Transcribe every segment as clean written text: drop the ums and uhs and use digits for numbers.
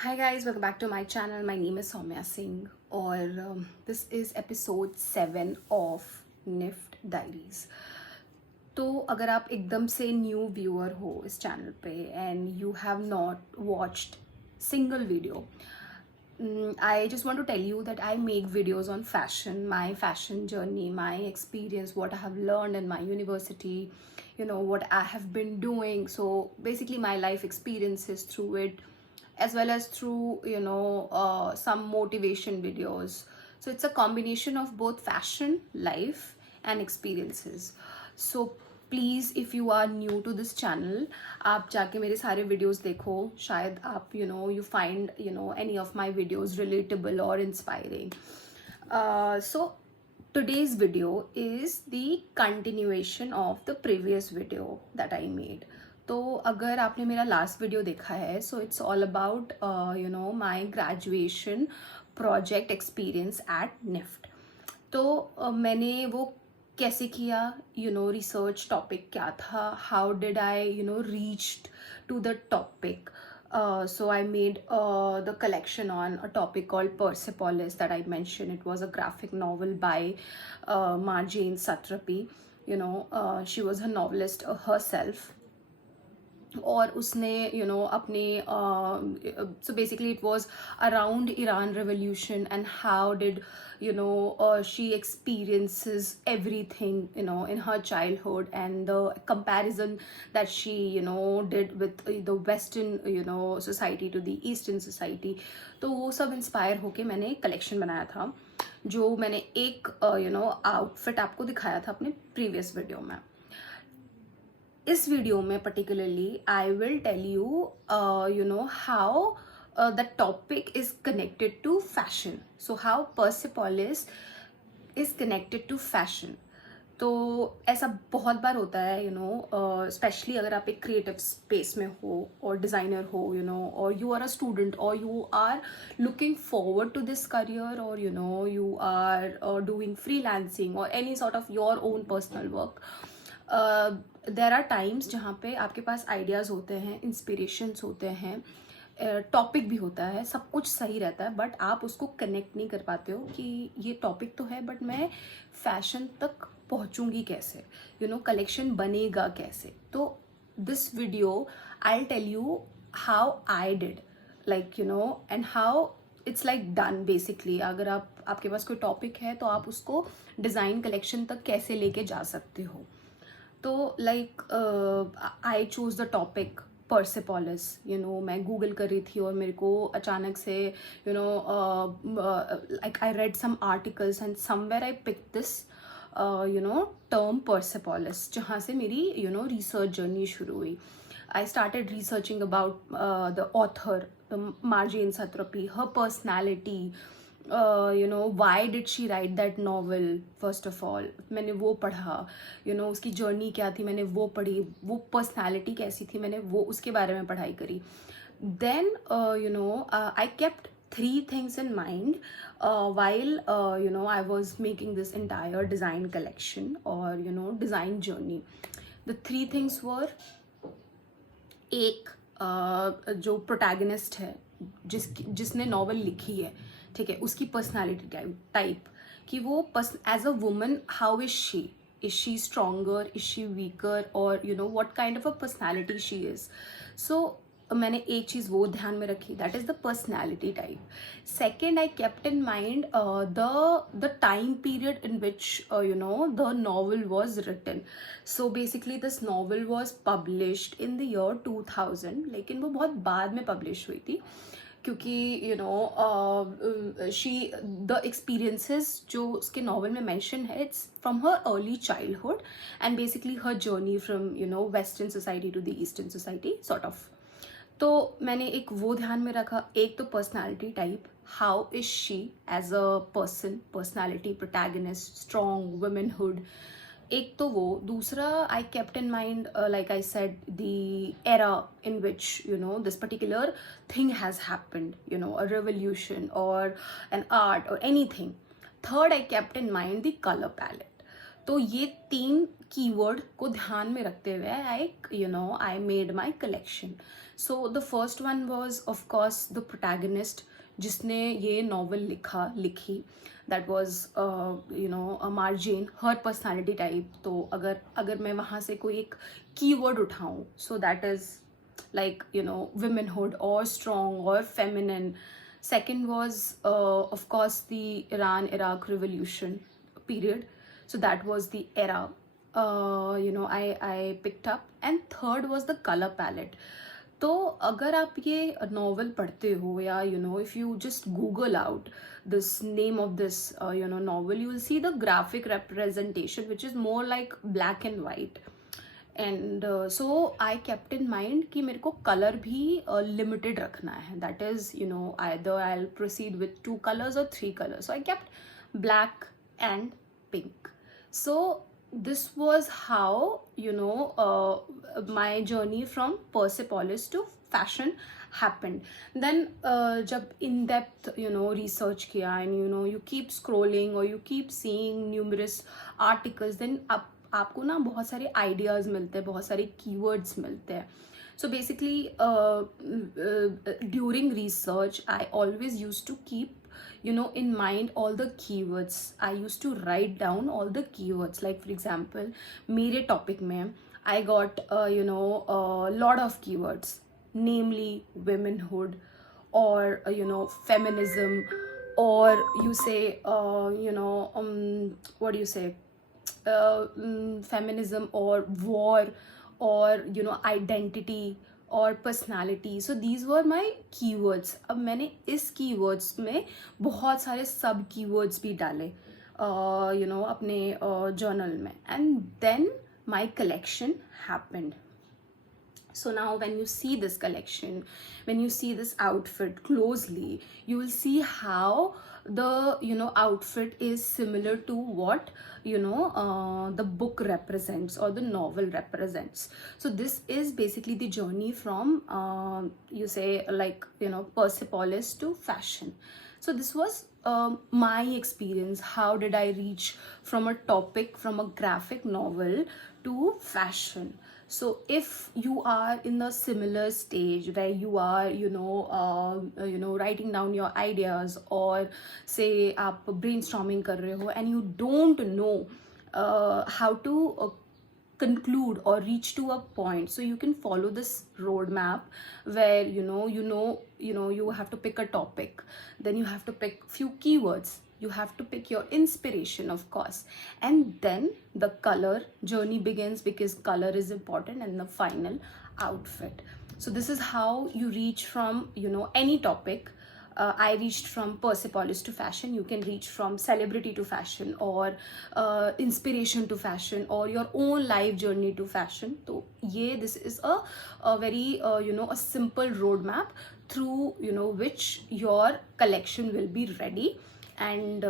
Hi guys, welcome back to my channel. My name is Soumya Singh और this is episode 7 of NIFT diaries. तो अगर आप एकदम से न्यू व्यूअर हो इस चैनल पे and you have not watched single video, I just want to tell you that I make videos on fashion, my fashion journey, my experience, what I have learned in my university, what I have been doing. So basically my life experiences through it, as well as through some motivation videos. So it's a combination of both fashion, life and experiences. So please if you are new to this channel, आप जाके मेरे सारे videos देखो. शायद आप you find any of my videos relatable और inspiring. So today's video is the continuation of the previous video that I made. तो अगर आपने मेरा लास्ट वीडियो देखा है, so it's all about my graduation project experience at NIFT. तो मैंने वो कैसे किया, रिसर्च टॉपिक क्या था, how did I reached to the topic. So I made the collection on a topic called Persepolis that I mentioned. It was a graphic novel by Marjane Satrapi. She was a novelist herself. और उसने अपने so basically it was around Iran revolution and how did she experiences everything in her childhood, and the comparison that she did with the western society to the eastern society. तो वो सब inspire होके मैंने एक collection बनाया था, जो मैंने एक आउटफिट आपको दिखाया था अपने प्रीवियस वीडियो में. इस वीडियो में particularly I will tell you how the topic is connected to fashion. So how Persepolis is connected to fashion. तो ऐसा बहुत बार होता है स्पेशली अगर आप एक क्रिएटिव स्पेस में हो और डिज़ाइनर हो और यू आर अ स्टूडेंट और you are looking forward to this career, और यू आर डूइंग फ्रीलांसिंग और any sort of your own personal work. There are times जहाँ पे आपके पास आइडियाज़ होते हैं, इंस्पिरेशंस होते हैं, टॉपिक भी होता है, सब कुछ सही रहता है, बट आप उसको कनेक्ट नहीं कर पाते हो कि ये टॉपिक तो है बट मैं फैशन तक पहुँचूँगी कैसे, कलेक्शन बनेगा कैसे. तो this video I tell you how I did, like and how it's like done basically. अगर आपके पास कोई टॉपिक है तो आप उसको डिज़ाइन कलेक्शन तक कैसे लेके जा सकते हो. तो like I choose the topic Persepolis. मैं गूगल कर रही थी और मेरे को अचानक से like I read some articles and somewhere I pick this term Persepolis, जहाँ से मेरी रिसर्च जर्नी शुरू हुई. I started researching about the author Marjane Satrapi, her personality, why did she write that novel. first of all मैंने वो पढ़ा, उसकी journey क्या थी मैंने वो पढ़ी, वो पर्सनालिटी कैसी थी मैंने वो उसके बारे में पढ़ाई करी. Then I kept 3 things in mind while I was making this entire design collection or design journey. The 3 things were, एक जो प्रोटैगनिस्ट है, जिसने नॉवल लिखी है, ठीक है, उसकी पर्सनालिटी टाइप कि वो as a woman how is she stronger, is she weaker, और what kind of a personality she is. So मैंने एक चीज़ वो ध्यान में रखी, that is the personality type. Second, I kept in mind the time period in which the novel was written. So basically this novel was published in the year 2000, लेकिन वो बहुत बाद में पब्लिश हुई थी क्योंकि द एक्सपीरियंसेस जो उसके नॉवल में मेंशन है, it's from her early childhood and basically her journey from western society to the eastern society sort of. तो मैंने एक वो ध्यान में रखा, एक तो personality type, how is she as a person, personality, protagonist, strong, womanhood. एक तो वो. दूसरा, I kept in mind like I said the era in which this particular thing has happened, a revolution और एन आर्ट और any thing. Third, I kept in mind the colour palette. तो ये 3 keyword को ध्यान में रखते हुए I made my collection. So the first one was of course the protagonist जिसने ये नॉवल लिखी. That was Marjane, her personality type. तो अगर मैं वहाँ से कोई एक कीवर्ड उठाऊँ, so that is like womanhood or strong or feminine. Second was of course the Iran-Iraq revolution period, so that was the era I picked up. And third was the color palette. तो अगर आप ये novel पढ़ते हो या if you just google out this name of this novel, you will see the graphic representation which is more like black and white. And so I kept in mind कि मेरे को कलर भी limited रखना है. That is either I will proceed with 2 colors or 3 colors. So I kept black and pink. So this was how my journey from Persepolis to fashion happened. Then jab in depth research kiya, and you keep scrolling or you keep seeing numerous articles, then आपको ना बहुत सारे ideas मिलते हैं, बहुत सारे keywords मिलते हैं. So basically during research I always used to keep in mind all the keywords. I used to write down all the keywords. Like for example, मेरे topic में I got a lot of keywords, namely womanhood, or feminism, or you say what do you say, feminism or war, or identity और personality. So these were my keywords. अब मैंने इस keywords में बहुत सारे सब कीवर्ड्स भी डाले अपने जर्नल में. And then my collection happened. So now when you see this collection, when you see this outfit closely, you will see how the outfit is similar to what the book represents or the novel represents. So this is basically the journey from you say like Persepolis to fashion. So this was my experience. How did I reach from a topic, from a graphic novel to fashion? So if you are in a similar stage where you are writing down your ideas, or say आप brainstorming कर रहे हो and you don't know how to conclude or reach to a point, so you can follow this roadmap where you have to pick a topic, then you have to pick few keywords, you have to pick your inspiration of course, and then the color journey begins, because color is important, and the final outfit. So this is how you reach from any topic. I reached from Persepolis to fashion. You can reach from celebrity to fashion, or inspiration to fashion, or your own life journey to fashion. So this is a very a simple roadmap through which your collection will be ready. And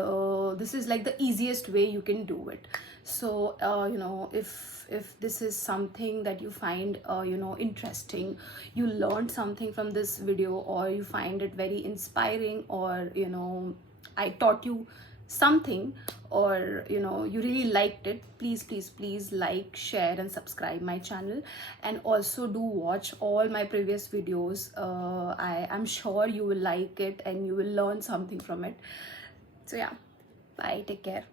this is like the easiest way you can do it. So if this is something that you find interesting, you learned something from this video, or you find it very inspiring, or I taught you something, or you really liked it, please like, share and subscribe my channel. And also do watch all my previous videos. I'm sure you will like it and you will learn something from it. So yeah, bye, take care.